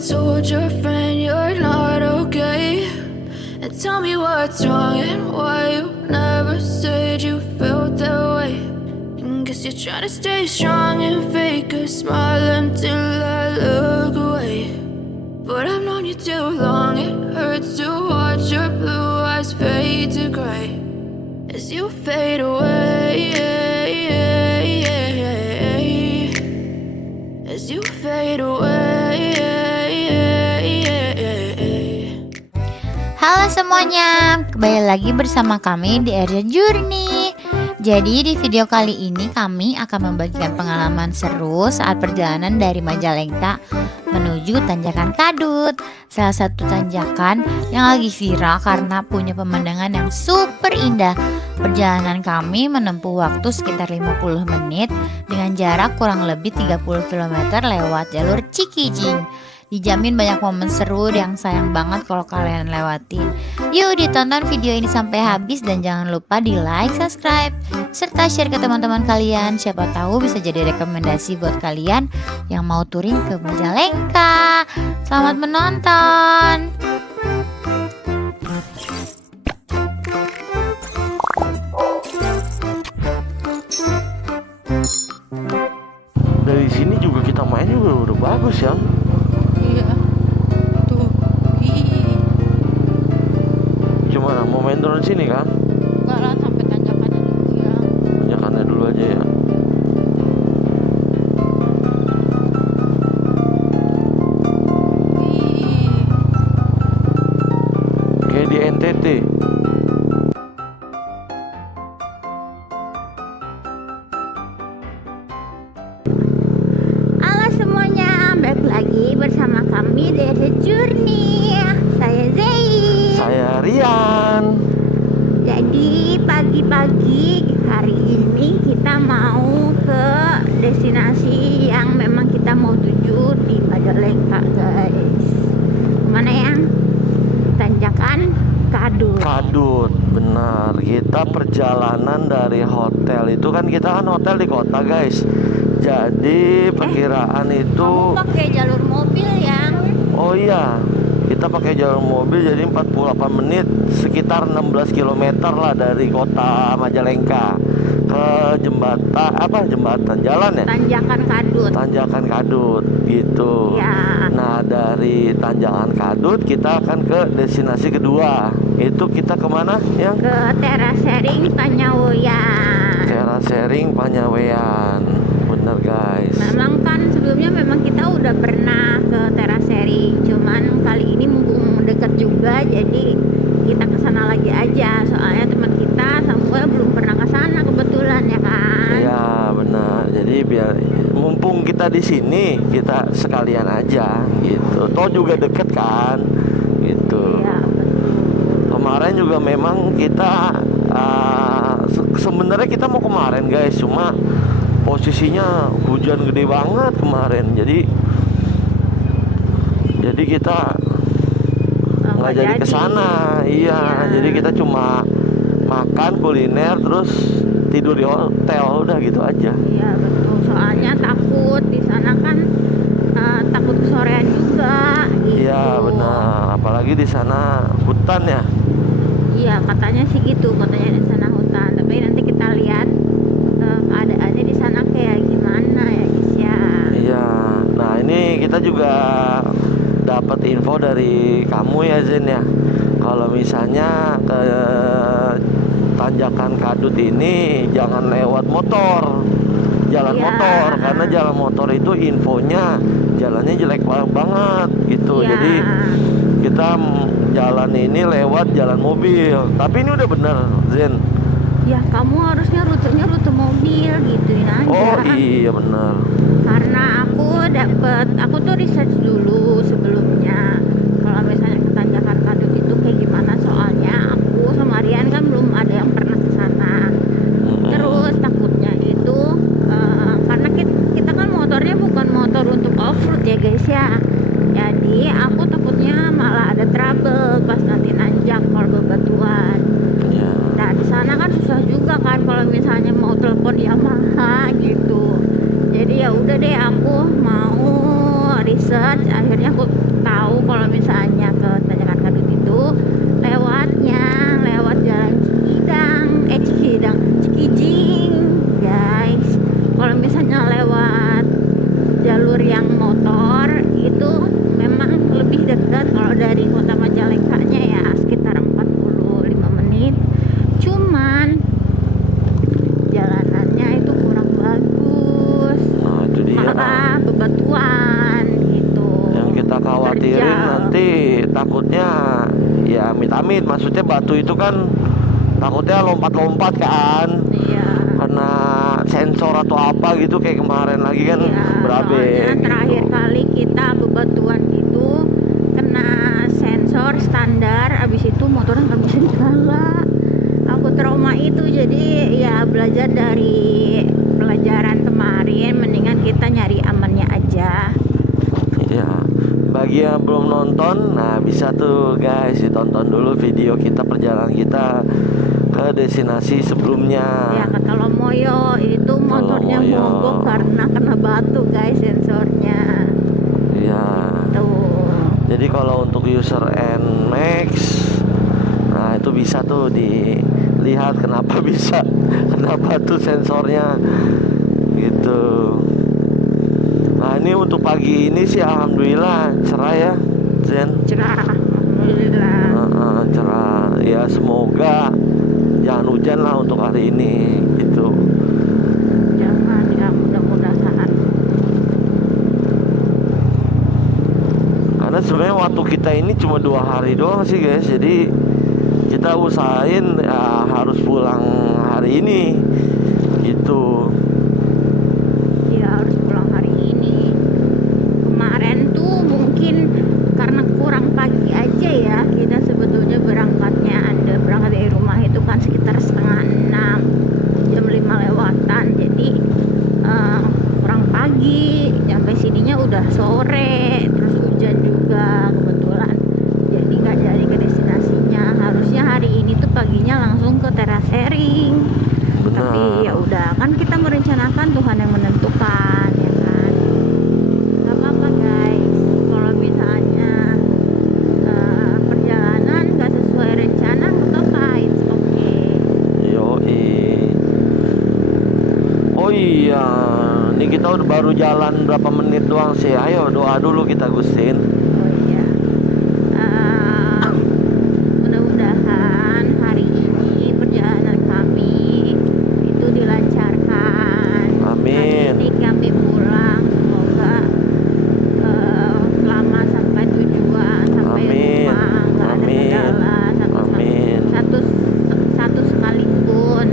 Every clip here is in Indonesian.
told your friend you're not okay? And tell me what's wrong and why you never said you felt that way. And guess you're trying to stay strong and fake a smile until I look away. But I've known you too long, it hurts to watch your blue eyes fade to gray as you fade away, as you fade away. Halo semuanya, kembali lagi bersama kami di Area Journey. Jadi di video kali ini kami akan membagikan pengalaman seru saat perjalanan dari Majalengka menuju Tanjakan Kadut. Salah satu tanjakan yang lagi viral karena punya pemandangan yang super indah. Perjalanan kami menempuh waktu sekitar 50 menit dengan jarak kurang lebih 30 km lewat jalur Cikijing. Dijamin banyak momen seru yang sayang banget kalau kalian lewatin. Yuk ditonton video ini sampai habis dan jangan lupa di like, subscribe, serta share ke teman-teman kalian. Siapa tahu bisa jadi rekomendasi buat kalian yang mau touring ke Majalengka. Selamat menonton. Dari sini juga kita main juga udah bagus ya. Iya. Tuh. Ih. Gimana mau main drone sini kan? Enggak lah, sampai tanjakannya dulu ya. Tanjakannya dulu aja ya. Ih. Kayak di NTT. Halo semuanya, balik lagi bersama kami di Area Journey. Saya Zei. Saya Rian. Jadi pagi-pagi hari ini kita mau ke destinasi yang memang kita mau tuju di Majalengka, guys. Mana ya? Tanjakan Kadut. Kadut, benar. Kita perjalanan dari hotel itu kan kita kan hotel di kota guys. Jadi perkiraan itu Kamu pakai jalur mobil ya? oh iya, kita pakai jalur mobil jadi 48 menit, sekitar 16 km lah dari kota Majalengka ke jembatan jalan ya? Tanjakan Kadut. Tanjakan Kadut gitu. Ya. Nah dari Tanjakan Kadut kita akan ke destinasi kedua. Itu kita kemana yang? Ke Terasering Panyawean. Terasering Panyawean. Bener guys. Memang kan sebelumnya memang kita udah pernah ke Terasering, cuman kali ini mumpung dekat juga jadi kita kesana lagi aja. Soalnya teman kita Samuel belum pernah kesana kebetulan ya kan. Iya benar. Jadi biar mumpung kita di sini kita sekalian aja gitu. Toh juga deket kan gitu. Iya. Kemarin juga memang kita sebenarnya kita mau kemarin guys, cuma posisinya hujan gede banget kemarin. Jadi kita nggak jadi kesana. Iya, jadi kita cuma makan kuliner terus tidur di hotel udah gitu aja. Iya betul. Soalnya takut di sana kan takut kesorean juga. Gitu. Iya benar. Apalagi di sana hutan ya. Iya katanya sih gitu, katanya di sana hutan. Tapi nanti kita lihat keadaannya di sana kayak gimana ya guys ya. Iya. Nah ini kita juga dapat info dari kamu ya Zen ya. Kalau misalnya ke Tanjakan Kadut ini jangan lewat motor, jalan Iya. motor, karena jalan motor itu infonya jalannya jelek banget gitu. Iya. Jadi kita jalan ini lewat jalan mobil. Tapi ini udah bener Zen. Ya kamu harusnya rutenya rute mobil gituin aja. Oh iya bener. Karena aku tuh research dulu sebelumnya kalau misalnya ke Tanjakan Kadut itu kayak gimana, soalnya aku sama Rian kan belum ada yang pernah ke sana. Terus takutnya itu karena kita kan motornya bukan motor untuk off-road ya guys ya. Jadi aku takutnya malah ada trouble pas nanti nanjak kalau bebatuan. Ya. Nah di sana kan susah juga kan kalau misalnya mau telepon Yamaha gitu. Jadi ya udah deh aku mau research, akhirnya aku tahu kalau misalnya ke Tanjakan Kadut itu lewat jalan Cikijing guys. Kalau misalnya lewat jalur yang motor itu memang lebih dekat. Kalau dari kota Majalengkanya ya sekitar 45 menit, cuman jalanannya itu kurang bagus, Nah itu dia malah bebatuan gitu. yang kita khawatirin Terjal. nanti takutnya ya amit-amit, maksudnya batu itu kan takutnya lompat-lompat kan Iya. karena sensor atau apa gitu kayak kemarin lagi kan Iya, berabe soalnya terakhir gitu. kali kita bebatuan itu kena sensor standar, abis itu motornya nggak bisa dinyala. Aku trauma itu, jadi ya belajar dari pelajaran kemarin, mendingan kita nyari amannya aja. Iya, bagi yang belum nonton, nah bisa tuh guys ditonton dulu video kita perjalanan kita ke destinasi sebelumnya. Ya kata Lomoyo itu motornya Lomoyo. mogok karena kena batu guys sensornya. Iya. Tuh. Jadi kalau untuk user NMAX, nah itu bisa tuh dilihat kenapa bisa, kenapa tuh sensornya gitu. Nah ini untuk pagi ini sih alhamdulillah cerah ya, Zen. Cerah, alhamdulillah. Cerah. Ya semoga jangan hujan lah untuk hari ini gitu. Jangan ya, mudah-mudahan. Karena sebenarnya waktu kita ini cuma 2 hari doang sih guys. Jadi kita usahain ya, harus pulang hari ini gitu. Ya harus pulang hari ini. Kemarin tuh mungkin karena kurang pagi aja ya, kita sebetulnya berangkat dari rumah itu kan sekitar setengah 6, jam 5 lewatan. Jadi kurang pagi, sampai sininya udah sore, terus hujan juga kebetulan. Jadi nggak jadi ke destinasinya. Harusnya hari ini tuh paginya langsung ke terasering. Tapi ya udah, kan kita merencanakan, Tuhan yang menentukan ya kan. Gak apa-apa guys, kalau misalnya perjalanan gak sesuai rencana, gak apa-apa, it's okay. Yoi. Oh iya, ini kita udah baru jalan berapa menit doang sih. Ayo doa dulu kita Gustin. Oh iya. Mudah-mudahan hari ini perjalanan kami itu dilancarkan. Amin. Hari ini kami pulang, semoga selamat sampai tujuan, sampai Amin. rumah, nggak ada Amin. kendala Amin. satu sekalipun.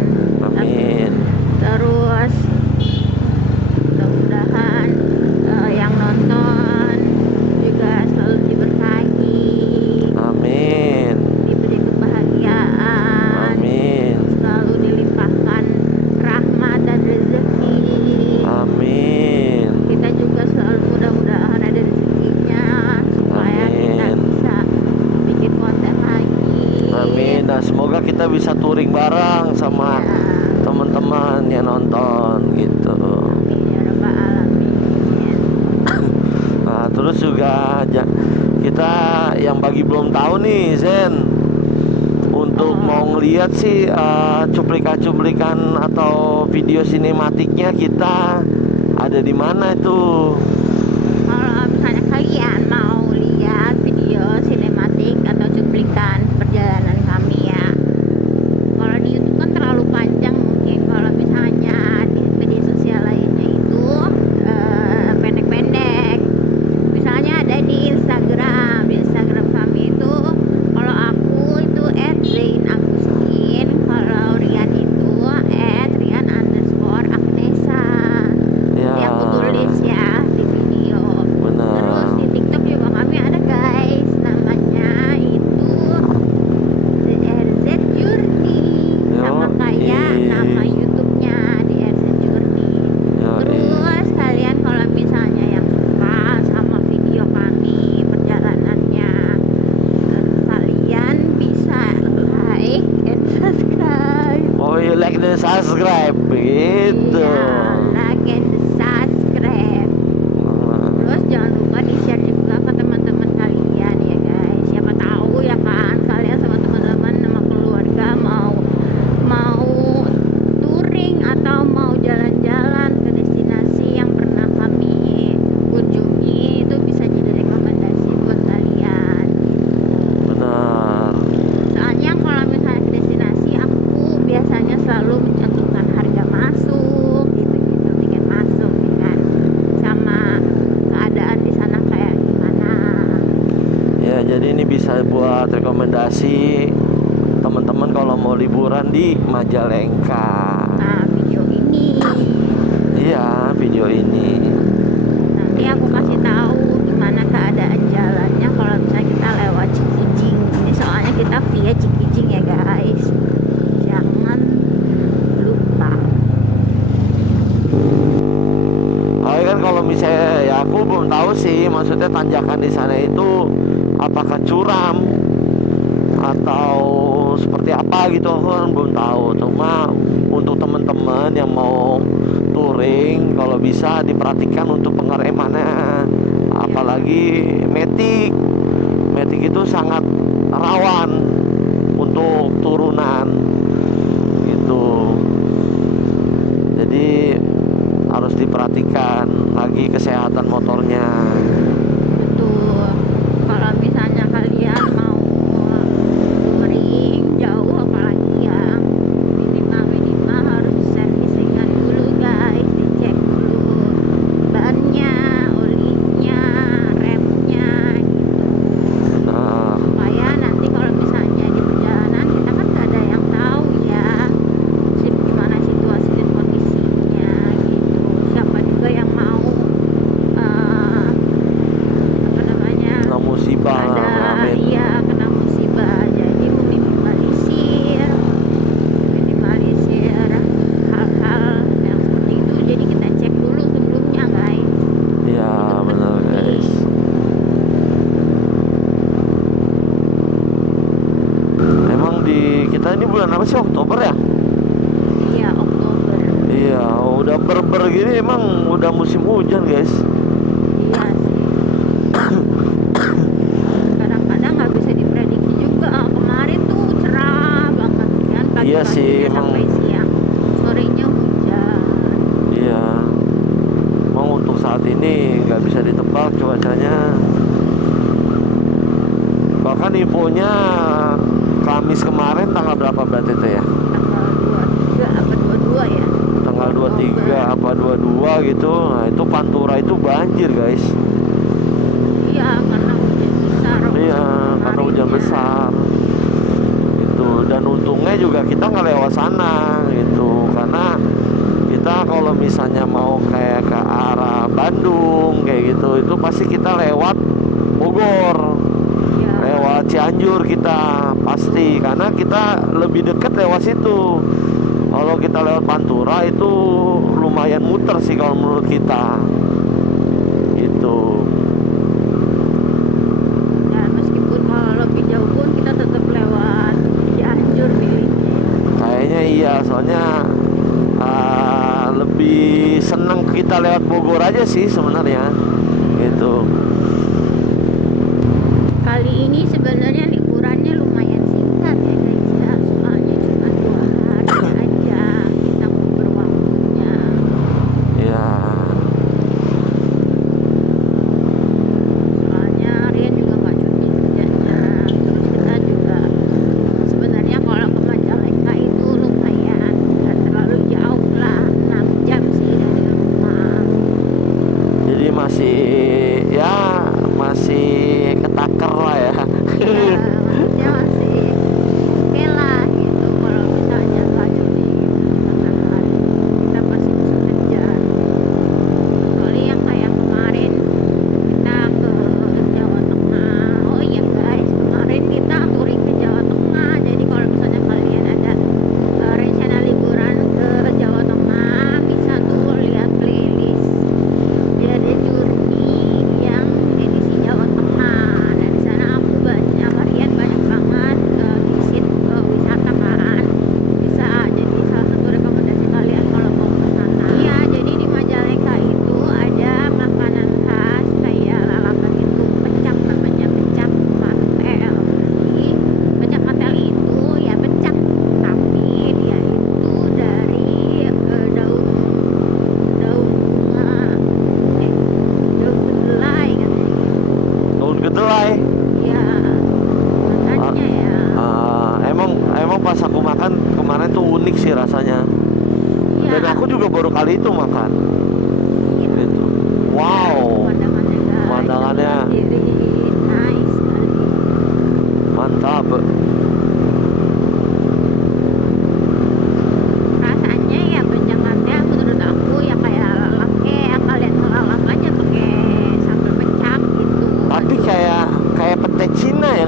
Amin. Terus mudah-mudahan yang nonton juga selalu diberkahi, Amin. diberi kebahagiaan, Amin. selalu dilimpahkan rahmat dan rezeki. Amin. Kita juga selalu mudah-mudahan ada rezekinya supaya kita Amin. bisa bikin konten lagi. Amin. Dan semoga kita bisa touring bareng sama Ya. teman-teman yang nonton gitu. Amin ya rabbal alamin. Nah, terus juga kita yang bagi belum tahu nih Zen, untuk mau ngeliat sih cuplikan-cuplikan atau video sinematiknya kita ada di mana itu? Kalau misalnya kalian mau lihat video sinematik atau cuplikan perjalanan kami ya, kalau di YouTube kan terlalu panjang mungkin. Kalau misalnya di media sosial lainnya itu pendek-pendek. Misalnya ada di Instagram kami itu, kalau aku itu @zainagustin, kalau Rian itu @rian_agnesa. Ya. Jadi aku tulis ya di video. Benar. Terus di TikTok juga kami ada guys, namanya itu The RZ Journey, sama Yoi. kayak nama YouTube-nya The RZ Journey. Yoi. Terus kalian kalau misalnya yang suka sama video kami perjalanannya, kalian bisa like and subscribe. Oh iya, like dan subscribe gitu. Iya, like and subscribe. Terus jangan lupa di jadi ini bisa buat rekomendasi teman-teman kalau mau liburan di Majalengka. Nah, video ini Iya, video ini. nanti aku kasih tahu gimana keadaan jalannya kalau misalnya kita lewat Cikijing. Ini soalnya kita via Cikijing ya guys. Jangan lupa. Oh kan kalau misalnya ya aku belum tahu sih, maksudnya tanjakan di sana itu apakah curam atau seperti apa gitu, aku kan belum tahu. Cuma untuk teman-teman yang mau touring, kalau bisa diperhatikan untuk pengeremannya, apalagi metik itu sangat rawan untuk turunan gitu. Jadi harus diperhatikan lagi kesehatan motornya. Betul. Kalau misalnya kalian mau touring jauh, apalagi yang minimal harus servisingan dulu guys, dicek dulu bannya, olinya, remnya gitu. Nah, Supaya nanti kalau misalnya di perjalanan kita kan gak ada yang tahu ya gimana situasi dan kondisinya gitu. Siapa juga yang mau apa namanya kena musibah. ada Amin. iya kena musibah. Jadi minimalisir hal-hal yang seperti itu. Jadi kita cek dulu sebelumnya guys. Iya benar guys. Emang di kita ini bulan apa sih, Oktober ya? Iya, Oktober. Iya, udah ber gini emang udah musim hujan guys. Iya sih. Kadang-kadang nggak bisa diprediksi juga. Kemarin tuh cerah banget kan, Iya pagi-paginya sih, emang. sampai siang. Sorenya hujan. Iya. Emang untuk saat ini nggak bisa ditebak cuacanya. Bahkan infonya Kamis kemarin tanggal berapa berarti itu ya? Tanggal 23 apa 22 ya? Tanggal 23 apa 22 gitu. Nah, itu Pantura itu banjir guys. Iya, karena hujan besar. Iya, karena hujan kemarinnya. besar. Itu dan untungnya juga kita nggak lewat sana gitu, karena kita kalau misalnya mau kayak ke arah Bandung kayak gitu, itu pasti kita lewat Bogor, Iya. lewat Cianjur kita pasti, karena kita lebih dekat lewat situ. Kalau kita lewat Pantura itu lumayan muter sih kalau menurut kita gitu. Dan meskipun kalau lebih jauh pun kita tetap lewat Cianjur milihnya. Kayaknya iya, soalnya lebih seneng kita lewat Bogor aja sih sebenarnya gitu. Kali ini sebenarnya liburannya lumayan singkat ya guys ya, soalnya cuma 2 hari aja kita nguber waktunya. Ya, Soalnya Rian juga nggak cuti kerjanya. Terus kita juga sebenarnya kalau ke Majalengka itu lumayan nggak terlalu jauh lah, 6 jam sih dari rumah. jadi masih ketakar lah ya. Ya, maksudnya masih oke lah gitu. Kalau misalnya nggak cuti tengah hari kita pasti bisa kerja. Kecuali yang kayak kemarin kita ke Jawa Tengah. Oh iya guys, kemarin kita touring ke Jawa Tengah. Jadi kalau misalnya kalian ada rencana liburan ke Jawa Tengah, bisa tuh lihat playlist. Dia ada Journey yang edisi Jawa Tengah. Dan di sana aku banyak harian banyak banget visit wisata kan. Bisa jadi salah satu rekomendasi kalian kalau mau ke sana. Iya, jadi di Majalengka itu ada makanan khas kayak lalapan itu, pecak namanya, pecak patel. Jadi pecak patel itu ya pecak, tapi dia itu dari daun daun bunga daun kedelai katanya gitu. Daun kedelai. Ya, makanya ya. Emang pas aku makan kemarin tuh unik sih rasanya. Ya, Dan aku juga baru kali itu makan. gitu. Gitu. Wow. Pemandangannya guys, Pemandangannya. berdiri, nice sekali.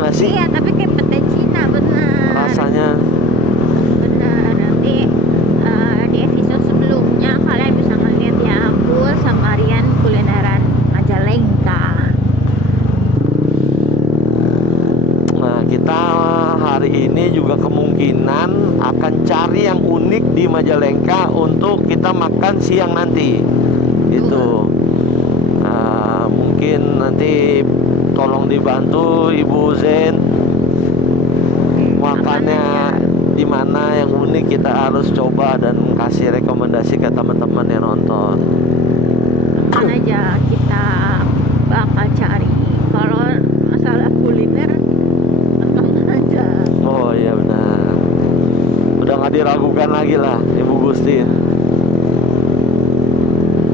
nggak sih? Iya, tapi kayak pete Cina bener. Rasanya. Bener, nanti di episode sebelumnya kalian bisa ngeliat ya aku sama Rian kulineran Majalengka. Nah, kita hari ini juga kemungkinan akan cari yang unik di Majalengka untuk kita makan siang nanti. Gitu. Nah, mungkin nanti tolong dibantu Ibu Zen makannya di mana yang unik, kita harus coba dan kasih rekomendasi ke teman-teman yang nonton. Kapan aja kita bakal cari. Kalau masalah kuliner, kapan aja. Oh iya benar. Udah nggak diragukan lagi lah Ibu Gustin.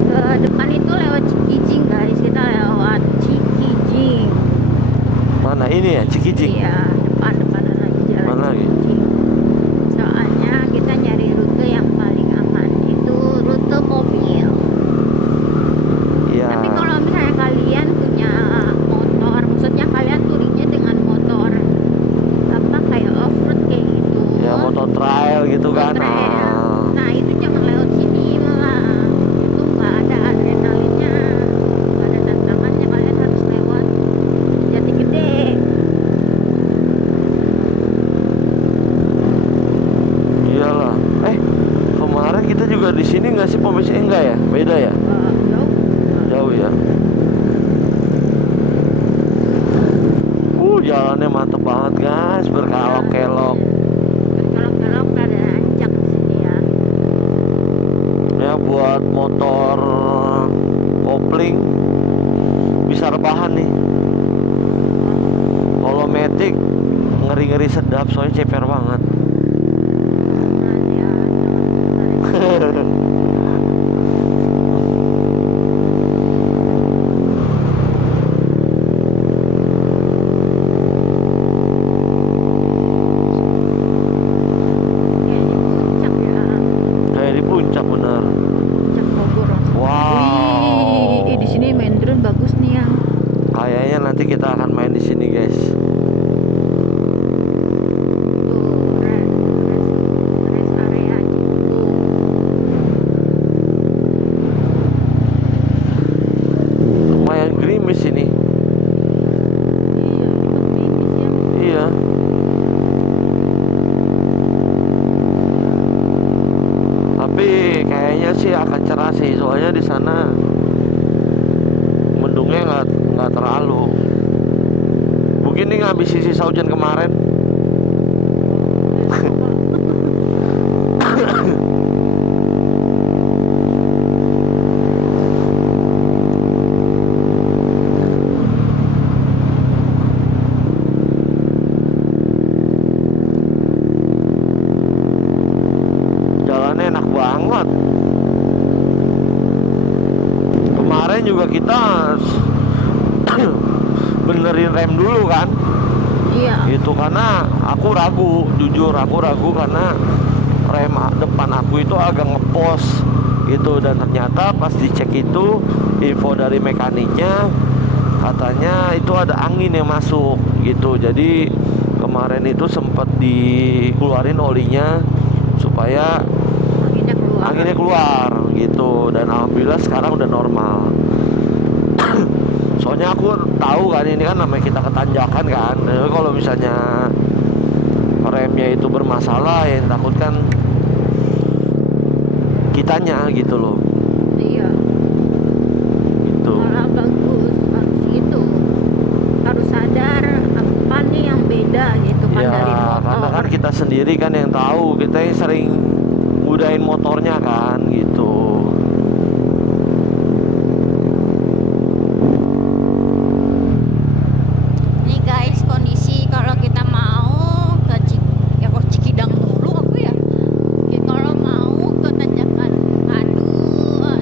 Ke depan itu lewat Cikijing guys, kita lewat Cikijing. Mana ini ya, Cikijing? Iya, depan lagi jalan Mana lagi? Cikijing. Soalnya kita nyari rute yang paling aman, itu rute mobil. Iya. Tapi kalau misalnya kalian punya motor, maksudnya kalian touringnya dengan motor apa kayak off-road kayak gitu. Ya motor trail gitu kan. Trail. Ah. Nah itu jangan lewat sini malah. Itu nggak ada adrenalinnya, nggak ada tantangannya. Kalian harus lewat Jati Gede. Iyalah. Kemarin kita juga di sini nggak sih pemirsa? Enggak ya? Beda ya? Jauh. Jauh ya. Jalannya mantep banget guys, berkelok-kelok. Berkelok-kelok ada nanjak di sini ya. Ya buat motor kopling bisa rebahan nih. Kalau matic ngeri-ngeri sedap soalnya ceper banget. Nah, ya, Kayak di puncak bener. Puncak Bogor langsung. Wow. Wih, di sini main drone bagus nih yang. Kayaknya nanti kita akan main di sini guys. Tuh, rest area gitu. Lumayan gerimis ini. Iya, itu gerimis ya. Iya. Tapi kayaknya sih akan cerah sih, soalnya di sana mendungnya nggak terlalu. Mungkin ini ngabis sisa hujan kemarin. Jalannya enak banget. Kemarin juga kita benerin rem dulu kan. Iya. Itu karena aku ragu, jujur aku ragu karena rem depan aku itu agak ngepos gitu, dan ternyata pas dicek itu info dari mekaniknya katanya itu ada angin yang masuk gitu. Jadi kemarin itu sempat dikeluarin olinya supaya anginnya keluar gitu, dan alhamdulillah sekarang udah normal. Soalnya aku tahu kan ini kan namanya kita ketanjakan kan. Jadi kalau misalnya remnya itu bermasalah, yang takutkan kitanya gitu loh. Iya. Gitu. Malah bagus itu. Harus sadar apa nih yang beda gitu kan Ya, dari motor. karena kan kita sendiri kan yang tahu, kita yang sering ngudain motornya kan gitu. Nih guys, kondisi kalau kita mau ke Cikidang dulu aku ya. Kalau mau ke tanjakan, aduh.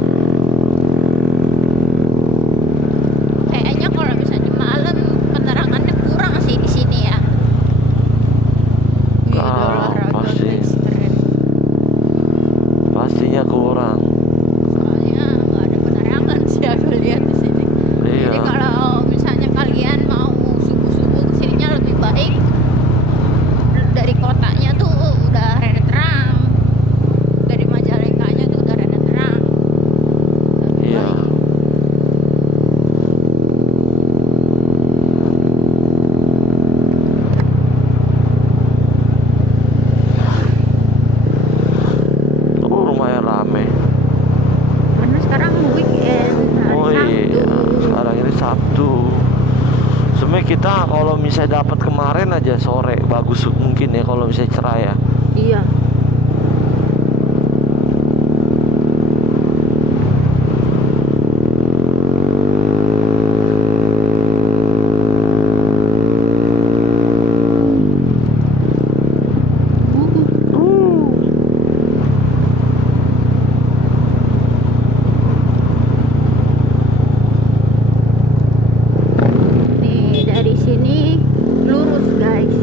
Kayaknya kalau misalnya malam penerangannya kurang sih di sini ya. Wih, udah Ah, olahraga pasti. guys, keren. Pastinya kurang. Cuma kita kalau misalnya dapat kemarin aja sore bagus mungkin ya kalau misalnya cerah ya. Iya. Nih dari sini lurus guys,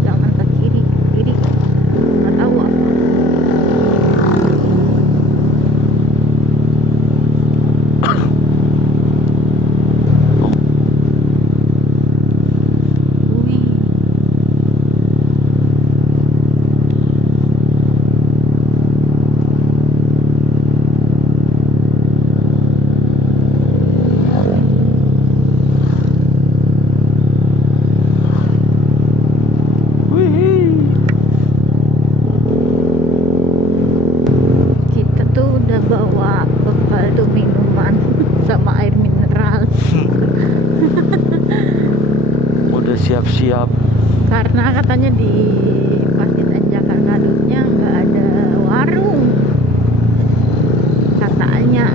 jangan ke kiri, kiri nggak tahu apa. Wih. Kita tuh udah bawa bekal tuh minuman sama air mineral Udah siap-siap. karena katanya di pas di tanjakan Kadutnya nggak ada warung, katanya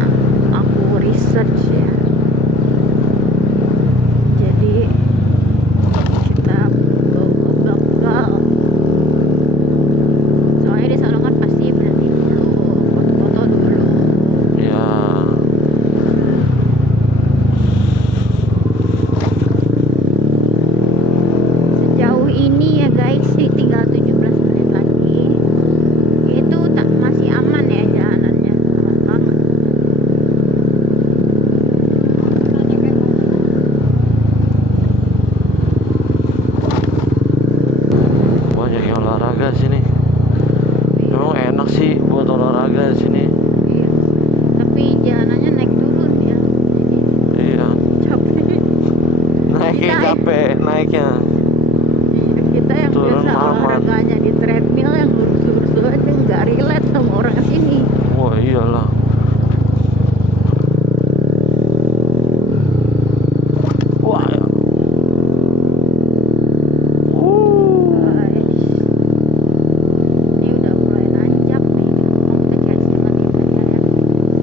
aku research ya. Jadi kita bawa bekal, soalnya di sana kan pasti berhenti dulu, foto-foto dulu. Ya. Sejauh ini ya guys sih tinggal 17 menit lagi, itu tak masih aman ya jalanannya, aman banget. Banyak yang olahraga sini. Memang enak sih buat olahraga di sini. Iya. Tapi jalanannya naik turun ya, jadi Iya. capek. Naiknya Kita- capek naiknya. Iya, kita yang Turun biasa aman. olahraganya di treadmill yang lurus-lurus aja nggak relate sama orang sini. Wah iyalah. Wah. Ya. Guys, ini udah mulai nanjak nih. Mau kita cek ganti aja ya.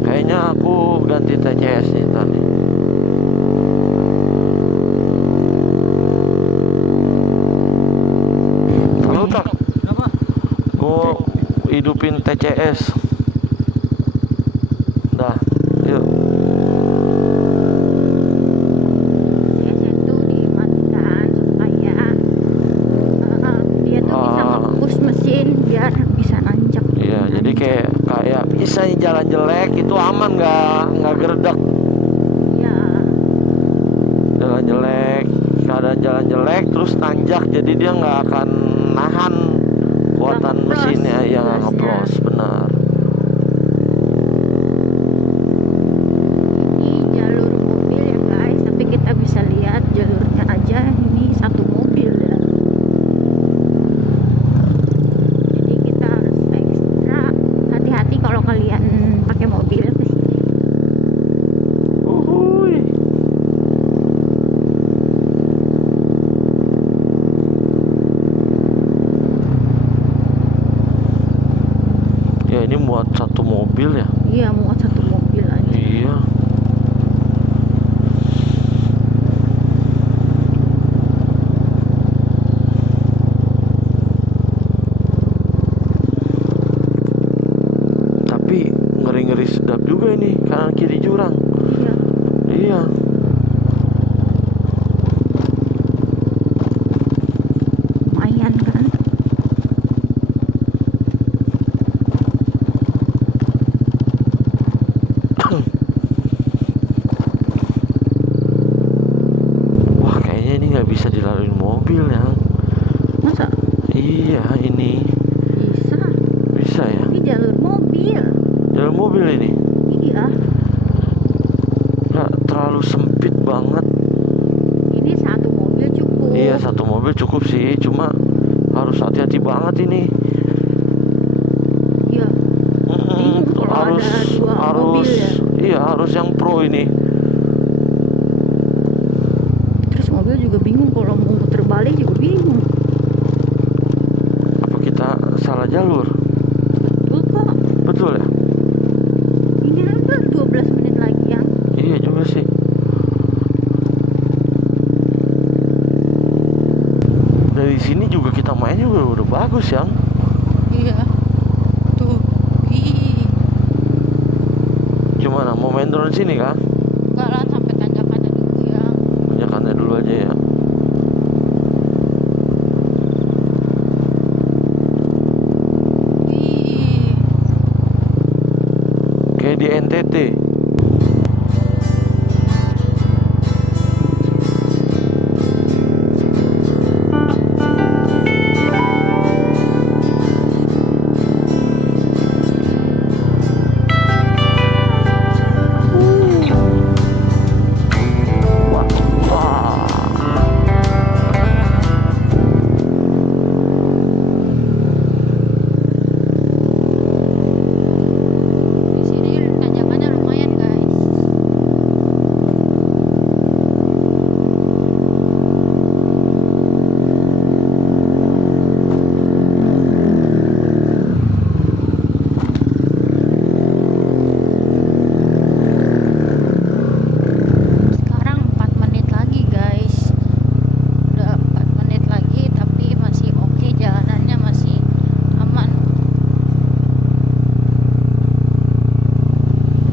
Kayaknya aku ganti TCS nih tadi. Tahu tak? Gue hidupin TCS. Dah, yuk. Biasanya tuh dimatikan supaya dia tuh bisa Ah. nge-push mesin biar bisa nanjak. Iya, jadi kayak misalnya jalan jelek itu aman nggak geredak. Ya, Jalan jelek, keadaan jalan jelek terus nanjak jadi dia nggak akan nahan kuatan Nggak ngeplos mesinnya yang gasnya. ngeplos benar. ini jalur mobil ya guys, tapi kita bisa lihat jalurnya aja ini satu mobil ya. Jadi kita harus ekstra hati-hati kalau kalian pakai mobil ke sini. Uhuy. Ya ini muat satu mobil ya. Iya, muat satu mobil aja. Iya. Tapi ngeri-ngeri sedap juga ini kanan kiri jurang. Iya. Iya. Lumayan kan. Wah kayaknya ini nggak bisa dilaluin mobil ya. Masa Iya ini bisa? bisa ya. Ini jalur mobil. Jalur mobil ini Iya. nggak terlalu sempit banget. Ini satu mobil cukup. Iya satu mobil cukup sih, cuma harus hati-hati banget ini. Iya. Bingung kalau harus ada dua harus mobil ya. iya harus yang pro ini. Terus mobil juga juga bingung, kalau mau muter balik juga bingung. Apa kita salah jalur? Betul kok. Betul ya? Ini ada 12 menit lagi yang. Iya juga sih. Dari sini juga kita main juga udah bagus ya. Iya. Tuh. Ih. Gimana? Mau main drone sini kah? Enggak lah, sampai tanjakannya dulu ya. Tanjakannya dulu aja ya. Ih. Kayak di NTT. Di sini tanjakannya lumayan, guys. Sekarang 4 menit lagi, guys. Udah 4 menit lagi, tapi masih oke, jalanannya masih aman.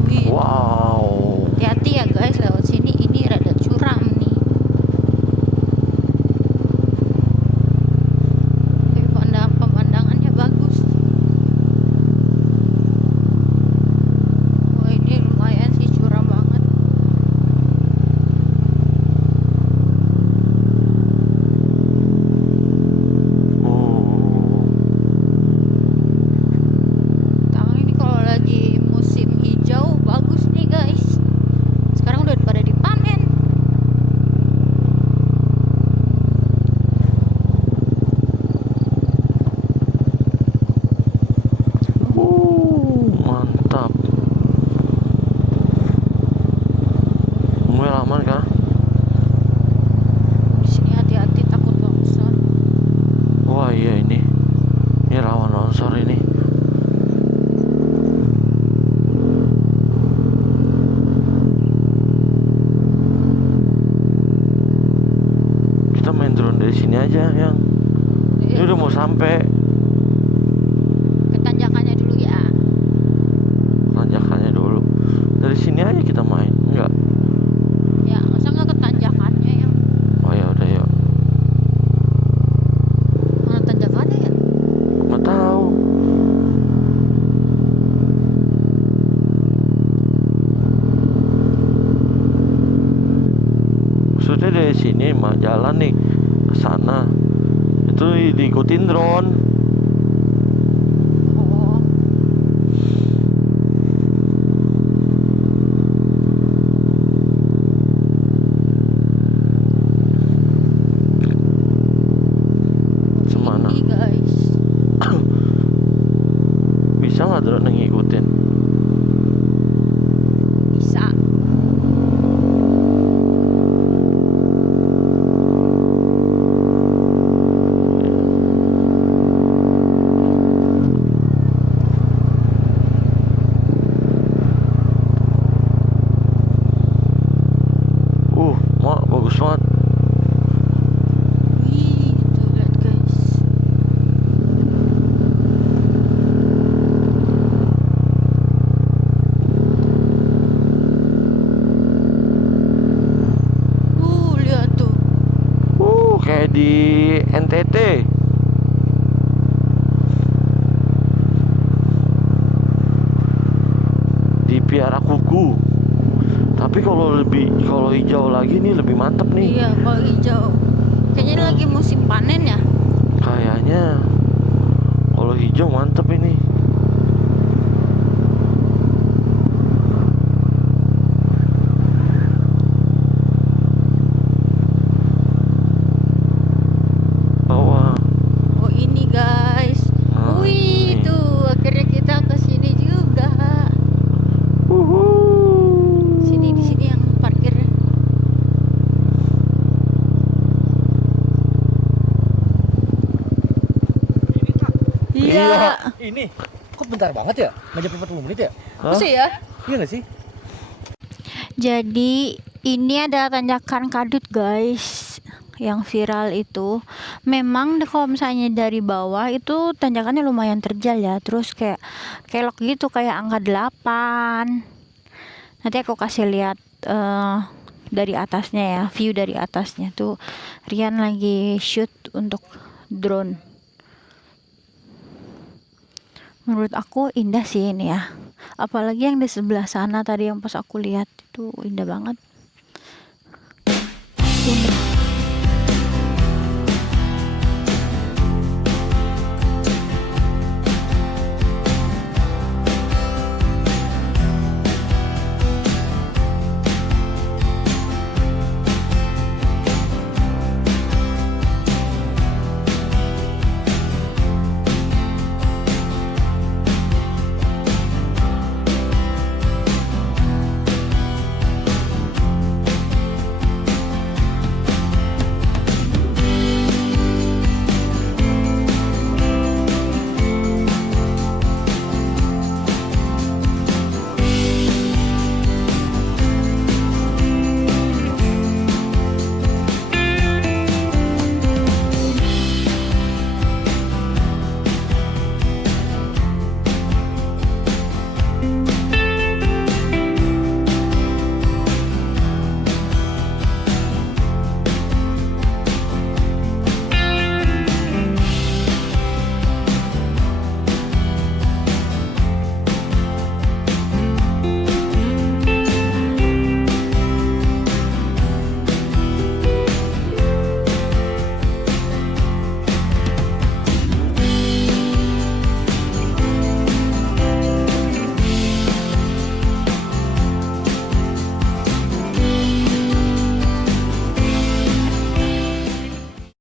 Wih, Wow. hati-hati ya guys, lewat sini ini rada curam nih. Tapi pemandangannya bagus. Oh, ini lumayan sih, curam banget. Tahun ini kalau lagi musim hijau bagus nih guys. Sekarang udah pada dipanen. Mantap. Mulai aman kah? Di sini hati-hati, takut longsor. Wah iya ini rawan longsor ini. Kita main drone dari sini aja yang. Ini udah mau sampai. Ke tanjakannya dulu ya. Tanjakannya dulu. Dari sini aja kita main. Enggak. Ya, masa nggak ke tanjakannya ya? Oh ya udah yuk. Mana tanjakannya ya? Nggak tahu. Maksudnya dari sini mah jalan nih ke sana. Itu diikutin drone. Oh, Semana? ini guys. Bisa nggak drone ngikutin? Bisa. Mak bagus banget. Wih, tuh lihat guys. Lihat tuh. Kayak di NTT. Di Piara Kuku. Tapi kalau hijau lagi nih lebih mantep nih. Iya, kalau hijau. Kayaknya ini lagi musim panen ya. Kayaknya kalau hijau mantep ini. Bawah. Oh, ini guys. Nah, Wih, ini. tuh akhirnya kita ke sini juga. Sini, di sini yang parkirnya. Iya. Ini kok bentar banget ya? Nggak nyampe 40 menit ya? Hah? Sih ya. Iya nggak sih? Jadi ini adalah tanjakan Kadut guys, yang viral itu. Memang kalau misalnya dari bawah itu tanjakannya lumayan terjal ya, terus kayak kelok gitu kayak angka 8. Nanti aku kasih lihat dari atasnya ya, view dari atasnya tuh. Rian lagi shoot untuk drone. Menurut aku indah sih ini ya. Apalagi yang di sebelah sana tadi yang pas aku lihat itu indah banget.